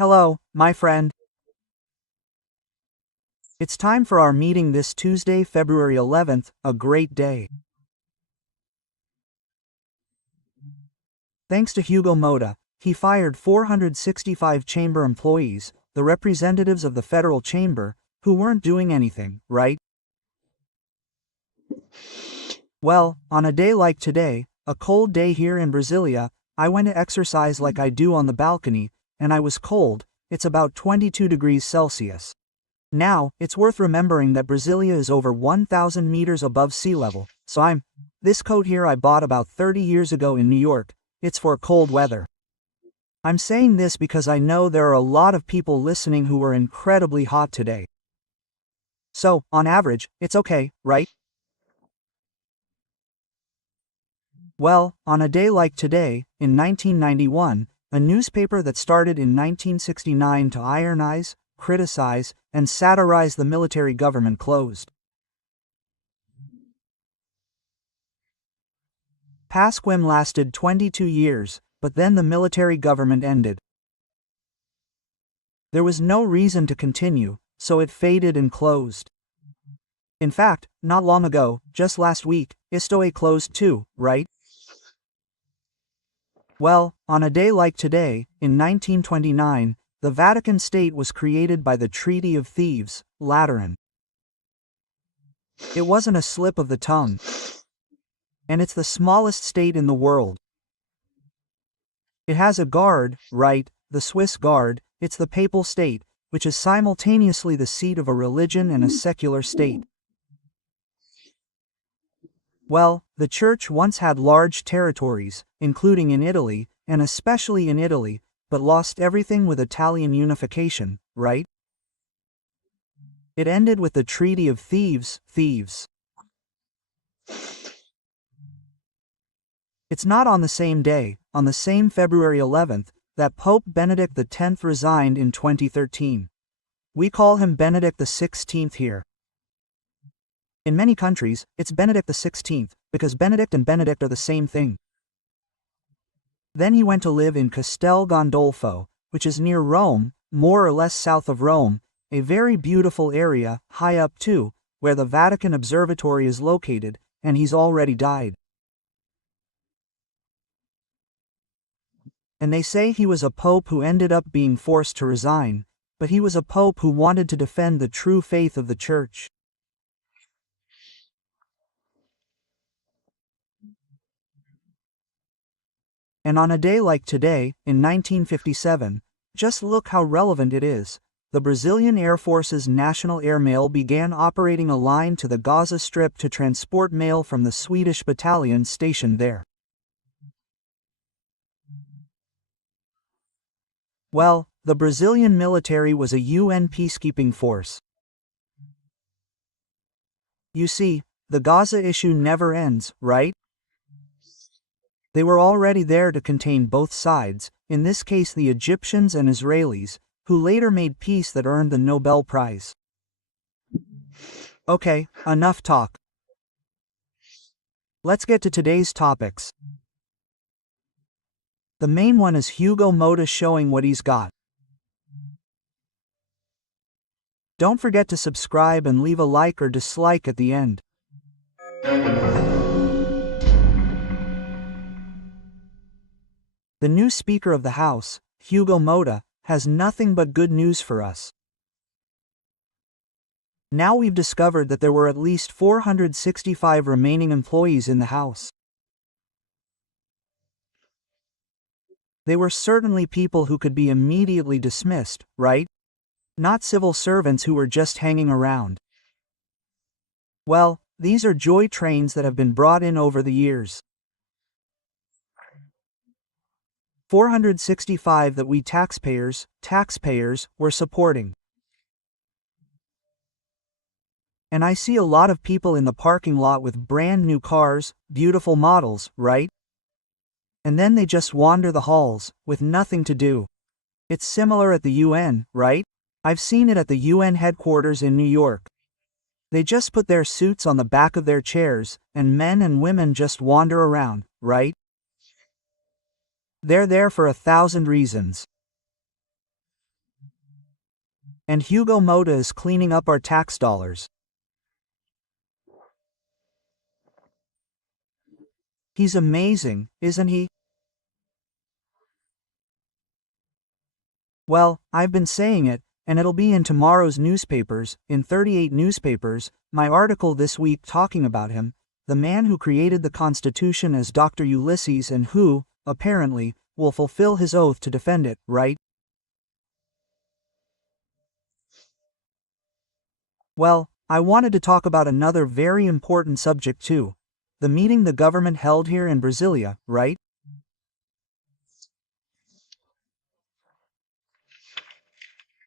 Hello, my friend. It's time for our meeting this Tuesday, February 11th, a great day. Thanks to Hugo Moda, he fired 465 chamber employees, the representatives of the federal chamber, who weren't doing anything, right? Well, on a day like today, a cold day here in Brasília, I went to exercise like I do on the balcony, and I was cold. It's about 22 degrees Celsius. Now, it's worth remembering that Brasília is over 1,000 meters above sea level, so this coat here I bought about 30 years ago in New York. It's for cold weather. I'm saying this because I know there are a lot of people listening who are incredibly hot today. So, on average, it's okay, right? Well, on a day like today, in 1991, a newspaper that started in 1969 to ironize, criticize, and satirize the military government closed. Pasquim lasted 22 years, but then the military government ended. There was no reason to continue, so it faded and closed. In fact, not long ago, just last week, Istoe closed too, right? Well, on a day like today, in 1929, the Vatican State was created by the Treaty of Thieves, Lateran. It wasn't a slip of the tongue. And it's the smallest state in the world. It has a guard, right, the Swiss Guard. It's the Papal State, which is simultaneously the seat of a religion and a secular state. Well, the Church once had large territories, including in Italy, and especially in Italy, but lost everything with Italian unification, right? It ended with the Treaty of Thieves. It's not on the same day, on the same February 11th, that Pope Benedict X resigned in 2013. We call him Benedict XVI here. In many countries, it's Benedict XVI, because Benedict and Benedict are the same thing. Then he went to live in Castel Gandolfo, which is near Rome, more or less south of Rome, a very beautiful area, high up too, where the Vatican Observatory is located, and he's already died. And they say he was a pope who ended up being forced to resign, but he was a pope who wanted to defend the true faith of the Church. And on a day like today, in 1957, just look how relevant it is, the Brazilian Air Force's National Air Mail began operating a line to the Gaza Strip to transport mail from the Swedish battalion stationed there. Well, the Brazilian military was a UN peacekeeping force. You see, the Gaza issue never ends, right? They were already there to contain both sides, in this case the Egyptians and Israelis, who later made peace that earned the Nobel Prize. Okay, enough talk. Let's get to today's topics. The main one is Hugo Moda showing what he's got. Don't forget to subscribe and leave a like or dislike at the end. The new Speaker of the House, Hugo Moda, has nothing but good news for us. Now we've discovered that there were at least 465 remaining employees in the House. They were certainly people who could be immediately dismissed, right? Not civil servants who were just hanging around. Well, these are joy trains that have been brought in over the years. 465 that we taxpayers, were supporting. And I see a lot of people in the parking lot with brand new cars, beautiful models, right? And then they just wander the halls, with nothing to do. It's similar at the UN, right? I've seen it at the UN headquarters in New York. They just put their suits on the back of their chairs, and men and women just wander around, right? They're there for 1,000 reasons. And Hugo Moda is cleaning up our tax dollars. He's amazing, isn't he? Well, I've been saying it, and it'll be in tomorrow's newspapers, in 38 newspapers, my article this week talking about him, the man who created the Constitution as Dr. Ulysses and who, apparently, will fulfill his oath to defend it, right? Well, I wanted to talk about another very important subject too. The meeting the government held here in Brasília, right?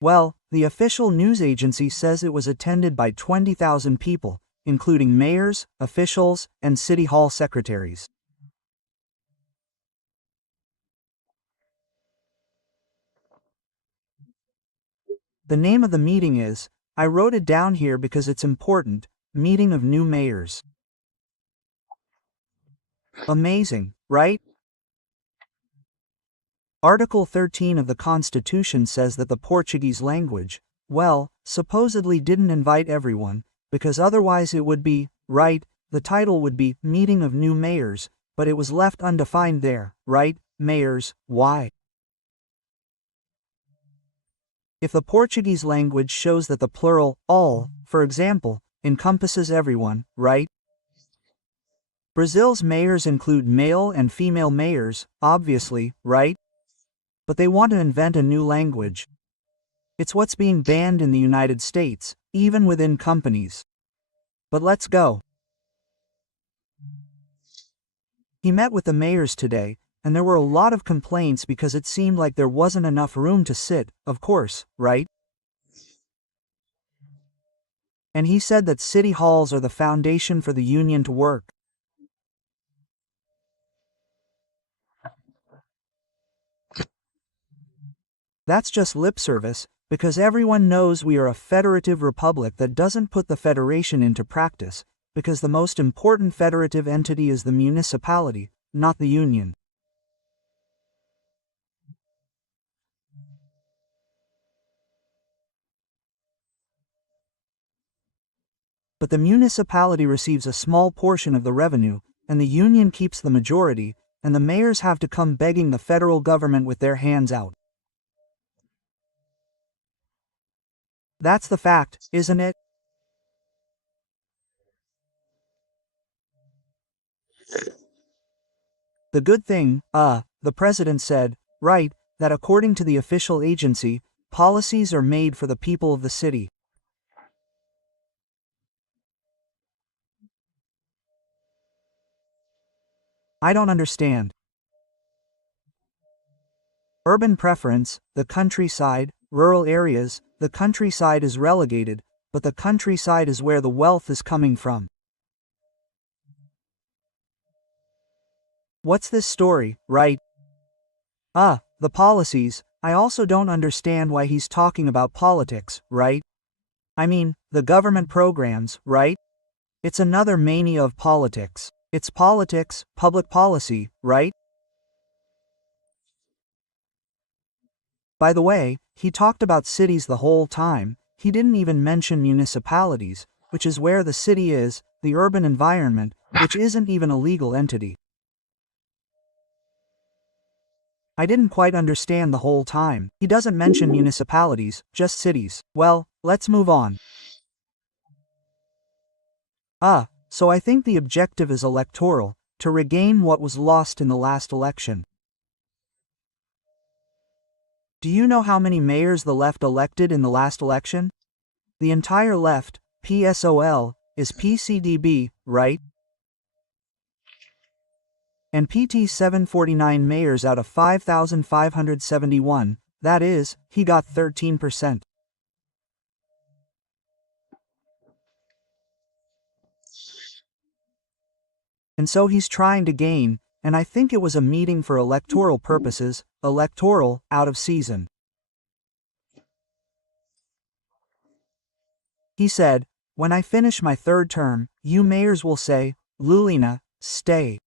Well, the official news agency says it was attended by 20,000 people, including mayors, officials, and city hall secretaries. The name of the meeting is, I wrote it down here because it's important, Meeting of New Mayors. Amazing, right? Article 13 of the Constitution says that the Portuguese language, well, supposedly didn't invite everyone, because otherwise it would be, right, the title would be Meeting of New Mayors, but it was left undefined there, right, mayors, why? If the Portuguese language shows that the plural, all, for example, encompasses everyone, right? Brazil's mayors include male and female mayors, obviously, right? But they want to invent a new language. It's what's being banned in the United States, even within companies. But let's go. He met with the mayors today, and there were a lot of complaints because it seemed like there wasn't enough room to sit, of course, right? And he said that city halls are the foundation for the union to work. That's just lip service, because everyone knows we are a federative republic that doesn't put the federation into practice, because the most important federative entity is the municipality, not the union. But the municipality receives a small portion of the revenue, and the union keeps the majority, and the mayors have to come begging the federal government with their hands out. That's the fact, isn't it? The good thing, the president said, right, that according to the official agency, policies are made for the people of the city. I don't understand. Urban preference, the countryside, rural areas, the countryside is relegated, but the countryside is where the wealth is coming from. What's this story, right? The policies, I also don't understand why he's talking about politics, right? I mean, the government programs, right? It's another mania of politics. It's politics, public policy, right? By the way, he talked about cities the whole time, he didn't even mention municipalities, which is where the city is, the urban environment, which isn't even a legal entity. I didn't quite understand the whole time. He doesn't mention municipalities, just cities. Well, let's move on. So I think the objective is electoral, to regain what was lost in the last election. Do you know how many mayors the left elected in the last election? The entire left, PSOL, is PCDB, right? And PT 749 mayors out of 5,571, that is, he got 13%. And so he's trying to gain, and I think it was a meeting for electoral purposes, electoral, out of season. He said, when I finish my third term, you mayors will say, Lulina, stay.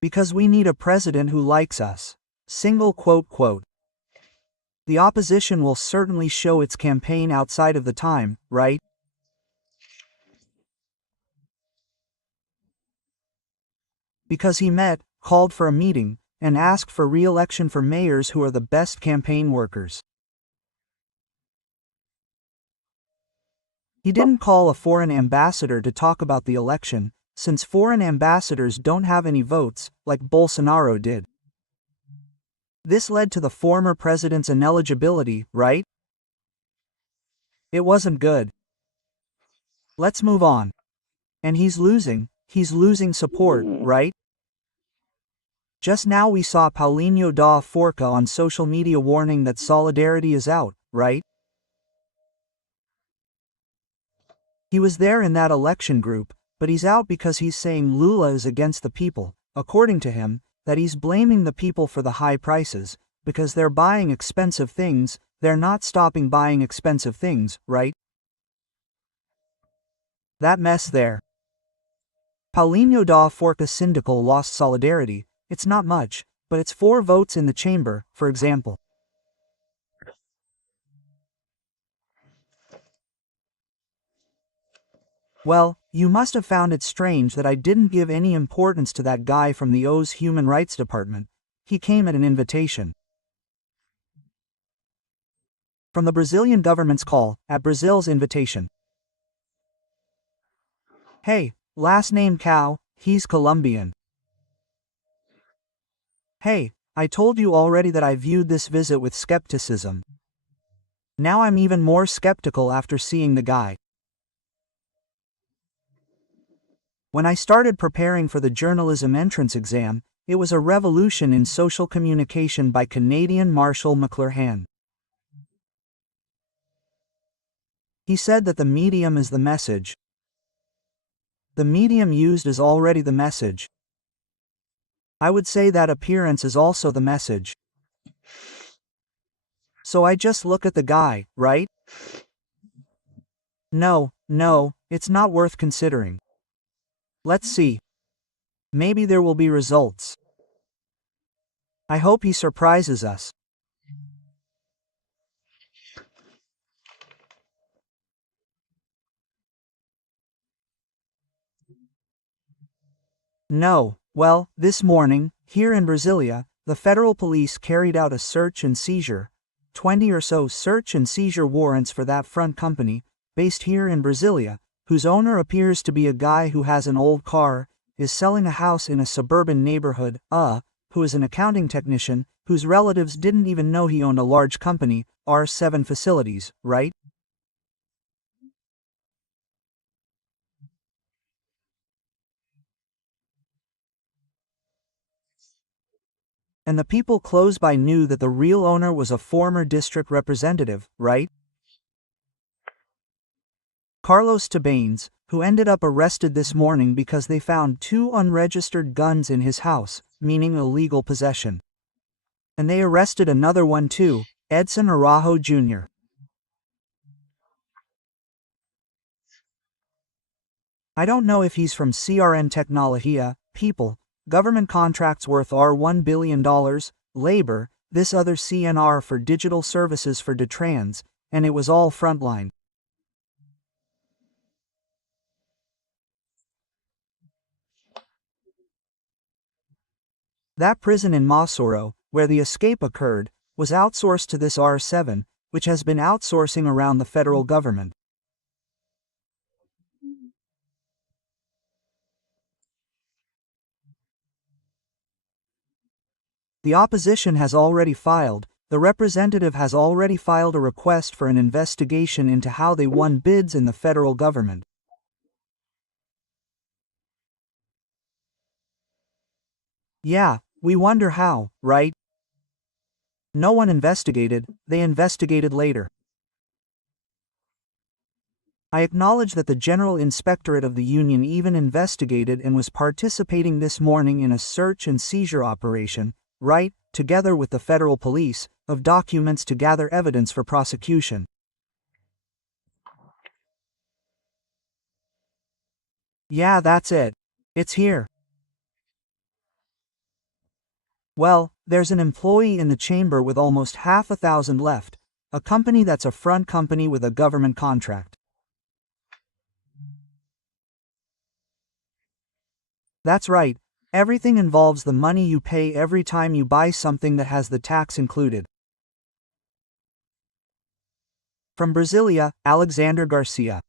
Because we need a president who likes us. Single quote quote. The opposition will certainly show its campaign outside of the time, right? Because he met, called for a meeting, and asked for re-election for mayors who are the best campaign workers. He didn't call a foreign ambassador to talk about the election, since foreign ambassadors don't have any votes, like Bolsonaro did. This led to the former president's ineligibility, right? It wasn't good. Let's move on. And he's losing support, right? Just now we saw Paulinho da Forca on social media warning that solidarity is out, right? He was there in that election group, but he's out because he's saying Lula is against the people, according to him, that he's blaming the people for the high prices, because they're buying expensive things, they're not stopping buying expensive things, right? That mess there. Paulinho da Forca Sindical lost solidarity, it's not much, but it's 4 votes in the chamber, for example. Well, you must have found it strange that I didn't give any importance to that guy from the O's Human Rights Department. He came at an invitation from the Brazilian government's call, at Brazil's invitation. Hey, last name Cow, he's Colombian. Hey, I told you already that I viewed this visit with skepticism. Now I'm even more skeptical after seeing the guy. When I started preparing for the journalism entrance exam, it was a revolution in social communication by Canadian Marshall McLuhan. He said that the medium is the message. The medium used is already the message. I would say that appearance is also the message. So I just look at the guy, right? No, it's not worth considering. Let's see. Maybe there will be results. I hope he surprises us. No, well, this morning, here in Brasília, the federal police carried out a search and seizure, 20 or so search and seizure warrants for that front company, based here in Brasília, whose owner appears to be a guy who has an old car, is selling a house in a suburban neighborhood, who is an accounting technician, whose relatives didn't even know he owned a large company, R7 facilities, right? And the people close by knew that the real owner was a former district representative, right? Carlos Tabanes, who ended up arrested this morning because they found 2 unregistered guns in his house, meaning illegal possession. And they arrested another one too, Edson Araujo Jr. I don't know if he's from CRN Tecnologia, people, government contracts worth $1 billion, labor, this other CNR for digital services for Detrans, and it was all frontline. That prison in Mossoró, where the escape occurred, was outsourced to this R7, which has been outsourcing around the federal government. The opposition has already filed, the representative has already filed a request for an investigation into how they won bids in the federal government. Yeah, we wonder how, right? No one investigated, they investigated later. I acknowledge that the General Inspectorate of the Union even investigated and was participating this morning in a search and seizure operation, right, together with the federal police, of documents to gather evidence for prosecution. Yeah, that's it. It's here. Well, There's an employee in the chamber with almost 500,000 left, a company that's a front company with a government contract. That's right, everything involves the money you pay every time you buy something that has the tax included. From Brasília, Alexandre Garcia.